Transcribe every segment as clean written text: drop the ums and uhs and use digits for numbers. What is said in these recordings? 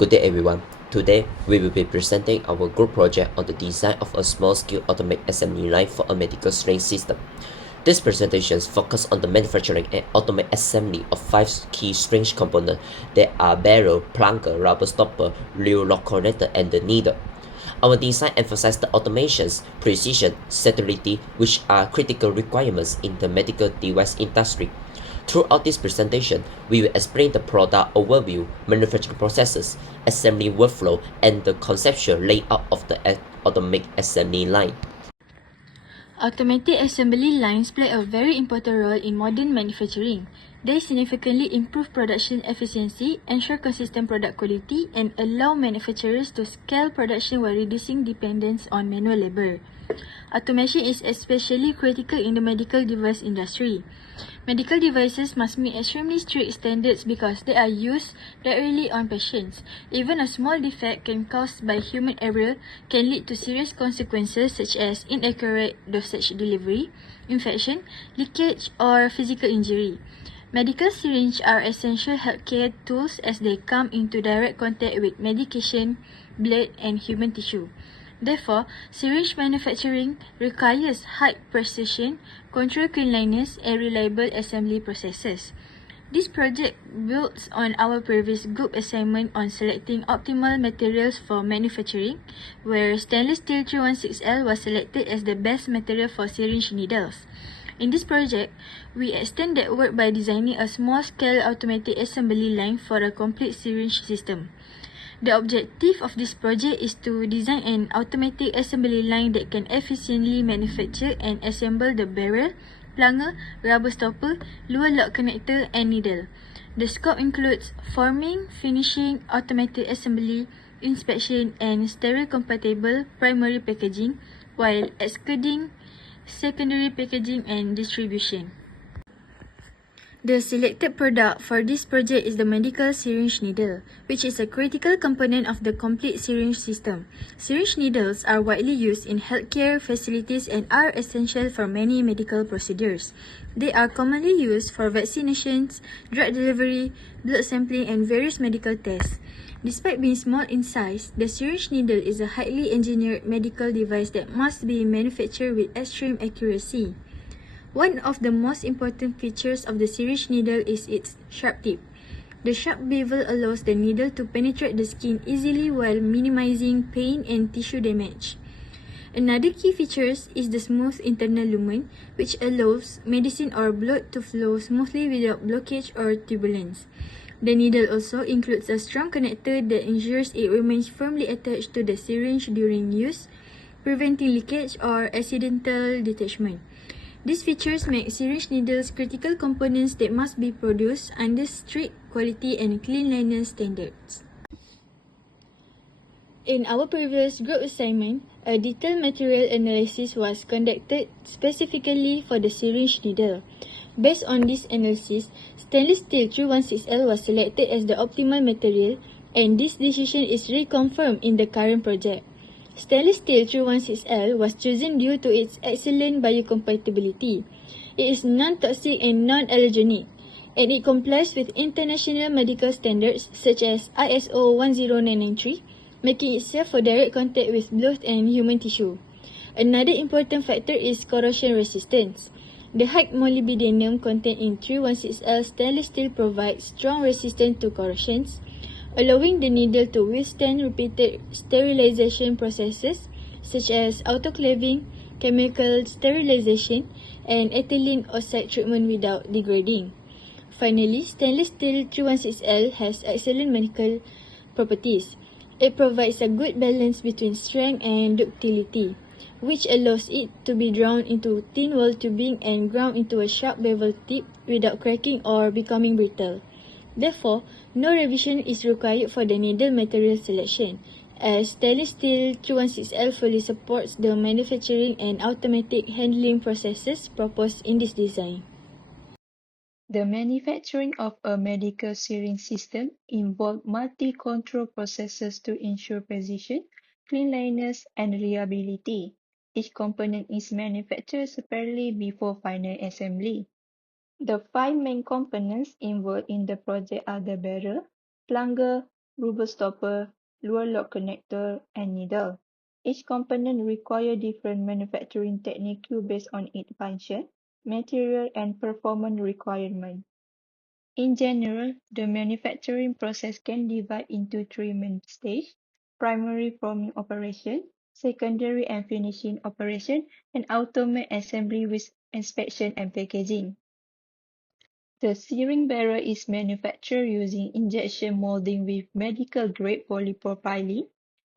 Good day everyone. Today we will be presenting our group project on the design of a small-scale automated assembly line for a medical syringe system. This presentation focuses on the manufacturing and automated assembly of 5 key syringe components that are barrel, plunger, rubber stopper, real lock connector, and the needle. Our design emphasizes the automations, precision, stability, which are critical requirements in the medical device industry. Throughout this presentation, we will explain the product overview, manufacturing processes, assembly workflow, and the conceptual layout of the automatic assembly line. Automated assembly lines play a very important role in modern manufacturing. They significantly improve production efficiency, ensure consistent product quality, and allow manufacturers to scale production while reducing dependence on manual labor. Automation is especially critical in the medical device industry. Medical devices must meet extremely strict standards because they are used directly on patients. Even a small defect caused by human error can lead to serious consequences such as inaccurate dosage delivery, infection, leakage, or physical injury. Medical syringes are essential healthcare tools as they come into direct contact with medication, blood, and human tissue. Therefore, syringe manufacturing requires high precision, controlled cleanliness, and reliable assembly processes. This project builds on our previous group assignment on selecting optimal materials for manufacturing, where stainless steel 316L was selected as the best material for syringe needles. In this project, we extend that work by designing a small-scale automated assembly line for a complete syringe system. The objective of this project is to design an automatic assembly line that can efficiently manufacture and assemble the barrel, plunger, rubber stopper, lower lock connector, and needle. The scope includes forming, finishing, automated assembly, inspection, and sterile compatible primary packaging, while excluding secondary packaging and distribution. The selected product for this project is the medical syringe needle, which is a critical component of the complete syringe system. Syringe needles are widely used in healthcare facilities and are essential for many medical procedures. They are commonly used for vaccinations, drug delivery, blood sampling, and various medical tests. Despite being small in size, the syringe needle is a highly engineered medical device that must be manufactured with extreme accuracy. One of the most important features of the syringe needle is its sharp tip. The sharp bevel allows the needle to penetrate the skin easily while minimizing pain and tissue damage. Another key feature is the smooth internal lumen, which allows medicine or blood to flow smoothly without blockage or turbulence. The needle also includes a strong connector that ensures it remains firmly attached to the syringe during use, preventing leakage or accidental detachment. These features make syringe needles critical components that must be produced under strict quality and cleanliness standards. In our previous group assignment, a detailed material analysis was conducted specifically for the syringe needle. Based on this analysis, stainless steel 316L was selected as the optimal material, and this decision is reconfirmed in the current project. Stainless steel 316L was chosen due to its excellent biocompatibility. It is non-toxic and non-allergenic, and it complies with international medical standards such as ISO 10993, making it safe for direct contact with blood and human tissue. Another important factor is corrosion resistance. The high molybdenum content in 316L stainless steel provides strong resistance to corrosions, allowing the needle to withstand repeated sterilization processes such as autoclaving, chemical sterilization, and ethylene oxide treatment without degrading. Finally, stainless steel 316L has excellent medical properties. It provides a good balance between strength and ductility, which allows it to be drawn into thin-walled tubing and ground into a sharp bevel tip without cracking or becoming brittle. Therefore, no revision is required for the needle material selection, as stainless steel 316L fully supports the manufacturing and automatic handling processes proposed in this design. The manufacturing of a medical syringe system involves multi-control processes to ensure precision, cleanliness, and reliability. Each component is manufactured separately before final assembly. The 5 main components involved in the project are the barrel, plunger, rubber stopper, lower lock connector, and needle. Each component requires different manufacturing technique based on its function, material, and performance requirement. In general, the manufacturing process can divide into three main stages: primary forming operation, secondary and finishing operation, and ultimate assembly with inspection and packaging. The syringe barrel is manufactured using injection molding with medical-grade polypropylene.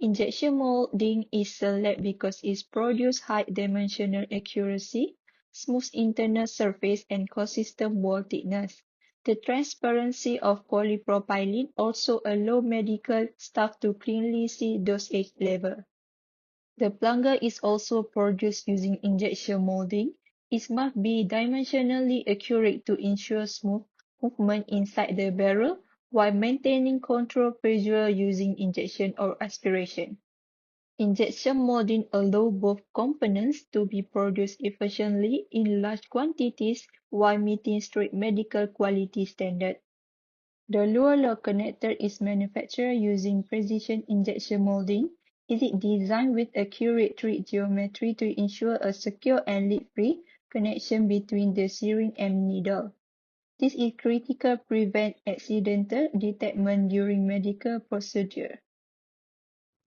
Injection molding is selected because it produces high dimensional accuracy, smooth internal surface, and consistent wall thickness. The transparency of polypropylene also allows medical staff to cleanly see dosage level. The plunger is also produced using injection molding. It must be dimensionally accurate to ensure smooth movement inside the barrel while maintaining control pressure using injection or aspiration. Injection molding allows both components to be produced efficiently in large quantities while meeting strict medical quality standards. The lower lock connector is manufactured using precision injection molding. It is designed with accurate thread geometry to ensure a secure and leak-free connection between the syringe and needle. This is critical to prevent accidental detachment during medical procedure.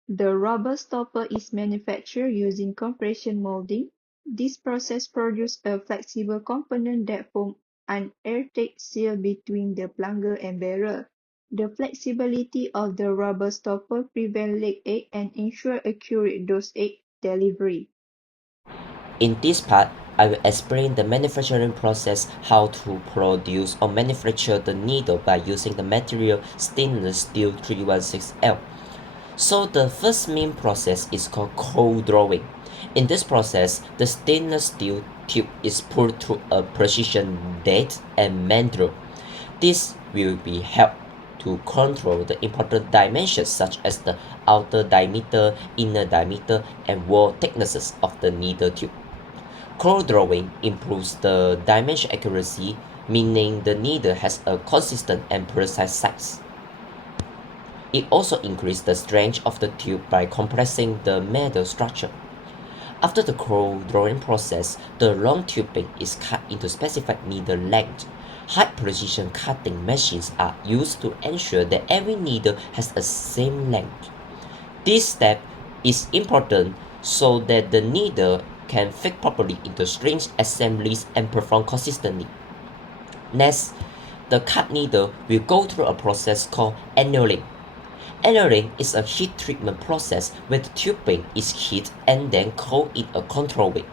The rubber stopper is manufactured using compression molding. This process produces a flexible component that forms an airtight seal between the plunger and barrel. The flexibility of the rubber stopper prevents leak ache and ensures accurate dosage delivery. In this part, I will explain the manufacturing process, how to produce or manufacture the needle by using the material stainless steel 316L. So the first main process is called cold drawing. In this process, the stainless steel tube is pulled through a precision date and mandrel. This will be help to control the important dimensions such as the outer diameter, inner diameter, and wall thicknesses of the needle tube. Cold drawing improves the dimension accuracy, meaning the needle has a consistent and precise size. It also increases the strength of the tube by compressing the metal structure. After the cold drawing process, the long tubing is cut into specified needle length. High precision cutting machines are used to ensure that every needle has the same length. This step is important so that the needle can fit properly into syringe assemblies and perform consistently. Next, the cut needle will go through a process called annealing. Annealing is a heat treatment process where the tubing is heated and then cooled in a controlled way.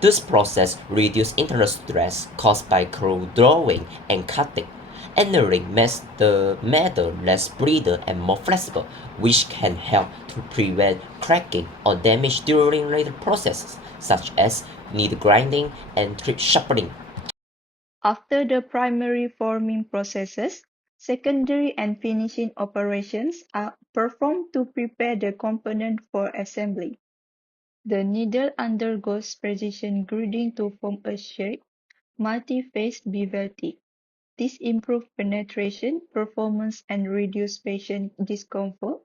This process reduces internal stress caused by cold drawing and cutting. Annealing makes the metal less brittle and more flexible, which can help to prevent cracking or damage during later processes, such as needle grinding and tip sharpening. After the primary forming processes, secondary and finishing operations are performed to prepare the component for assembly. The needle undergoes precision grading to form a shape, multi-phase bevel tip. This improves penetration, performance, and reduces patient discomfort.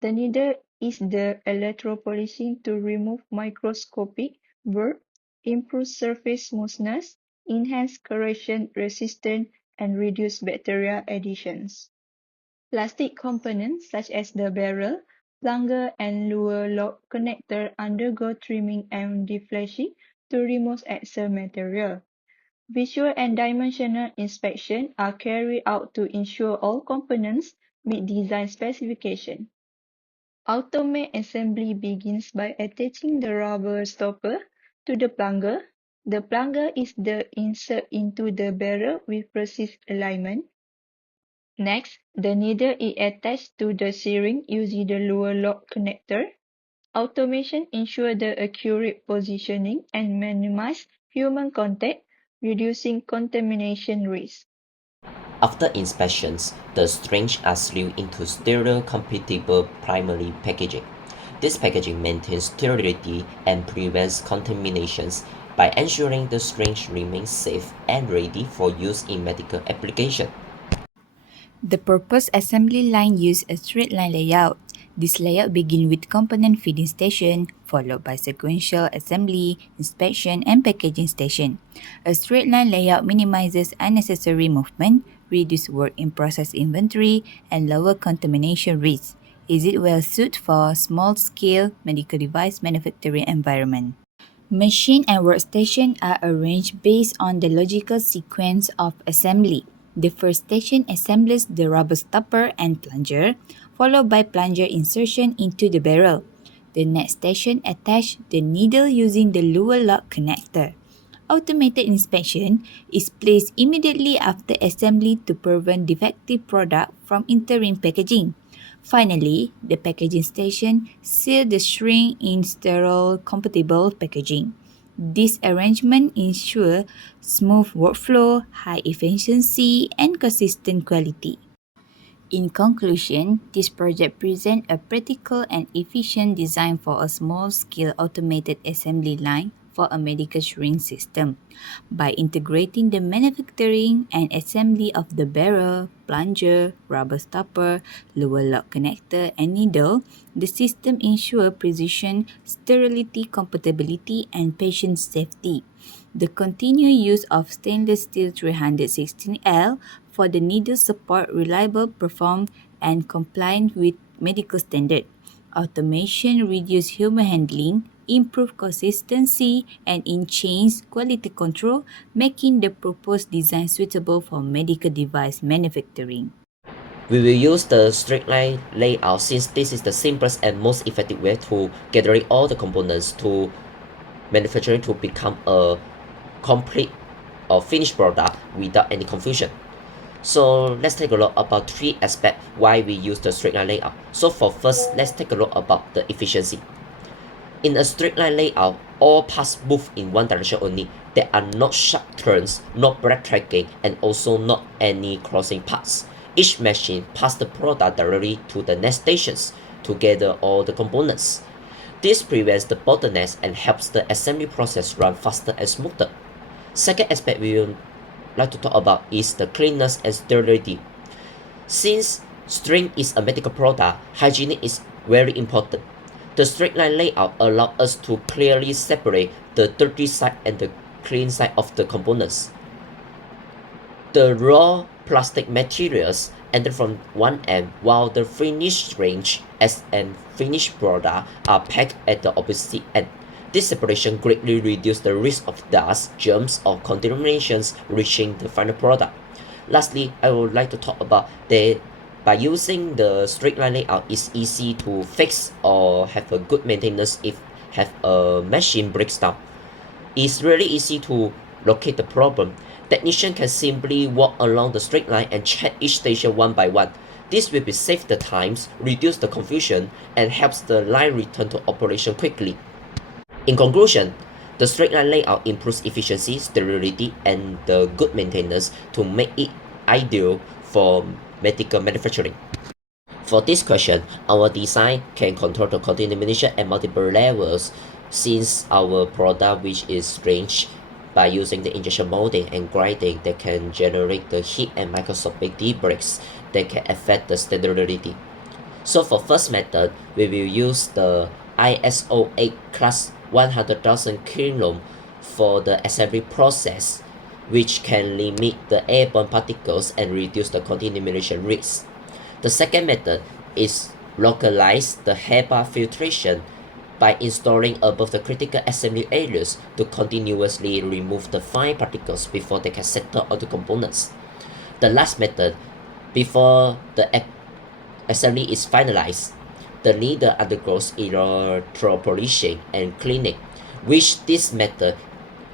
The needle is the electropolishing to remove microscopic burr, improve surface smoothness, enhance corrosion resistance, and reduce bacterial adhesions. Plastic components such as the barrel, plunger, and lower lock connector undergo trimming and deflashing to remove excess material. Visual and dimensional inspection are carried out to ensure all components meet design specification. Automated assembly begins by attaching the rubber stopper to the plunger. The plunger is the insert into the barrel with precise alignment. Next, the needle is attached to the syringe using the lower lock connector. Automation ensures the accurate positioning and minimize human contact, reducing contamination risk. After inspections, the syringe are sealed into sterile compatible primary packaging. This packaging maintains sterility and prevents contaminations by ensuring the syringe remains safe and ready for use in medical application. The proposed assembly line used a straight line layout. This layout begins with component feeding station, followed by sequential assembly, inspection, and packaging station. A straight line layout minimizes unnecessary movement, reduces work in process inventory, and lower contamination risk. Is it well suited for small-scale medical device manufacturing environment? Machine and workstation are arranged based on the logical sequence of assembly. The first station assembles the rubber stopper and plunger, followed by plunger insertion into the barrel. The next station attaches the needle using the lower lock connector. Automated inspection is placed immediately after assembly to prevent defective product from entering packaging. Finally, the packaging station seals the syringe in sterile, compatible packaging. This arrangement ensures smooth workflow, high efficiency, and consistent quality. In conclusion, this project presents a practical and efficient design for a small-scale automated assembly line for a medical syringe system. By integrating the manufacturing and assembly of the barrel, plunger, rubber stopper, lower lock connector, and needle, the system ensures precision, sterility, compatibility, and patient safety. The continued use of stainless steel 316L for the needle support reliable, perform, and compliant with medical standard. Automation reduce human handling, improve consistency, and enhance quality control, making the proposed design suitable for medical device manufacturing. We will use the straight line layout since this is the simplest and most effective way to gathering all the components to manufacturing to become a complete or finished product without any confusion. So let's take a look about 3 aspects why we use the straight line layout. So for first, let's take a look about the efficiency. In a straight line layout, all paths move in one direction only. There are no sharp turns, no backtracking, and also not any crossing paths. Each machine passes the product directly to the next stations to gather all the components. This prevents the bottlenecks and helps the assembly process run faster and smoother. Second aspect we would like to talk about is the cleanness and sterility. Since syringe is a medical product, hygiene is very important. The straight line layout allows us to clearly separate the dirty side and the clean side of the components. The raw plastic materials enter from one end, while the finished syringe as and finished product are packed at the opposite end. This separation greatly reduces the risk of dust, germs, or contaminations reaching the final product. Lastly, I would like to talk about that by using the straight line layout, it's easy to fix or have a good maintenance if have a machine breaks down. It's really easy to locate the problem. Technician can simply walk along the straight line and check each station one by one. This will save the times, reduce the confusion, and helps the line return to operation quickly. In conclusion, the straight line layout improves efficiency, sterility, and the good maintenance to make it ideal for medical manufacturing. For this question, our design can control the contamination at multiple levels since our product, which is syringe, by using the injection molding and grinding that can generate the heat and microscopic debris that can affect the sterility. So for first method, we will use the ISO 8 class 100,000 kilom for the assembly process, which can limit the airborne particles and reduce the contamination risk. The second method is localize the HEPA filtration by installing above the critical assembly areas to continuously remove the fine particles before they can settle on the components. The last method, before the assembly is finalized, the needle undergoes electropolishing and cleaning, which this method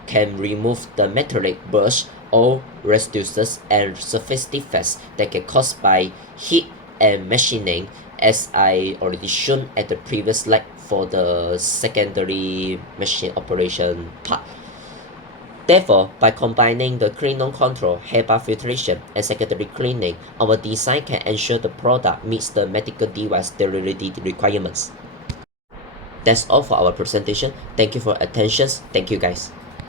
can remove the metallic burrs or residues and surface defects that can caused by heat and machining, as I already shown at the previous slide for the secondary machine operation part. Therefore, by combining the clean non-control, HEPA filtration, and secondary cleaning, our design can ensure the product meets the medical device sterility requirements. That's all for our presentation. Thank you for your attention. Thank you guys.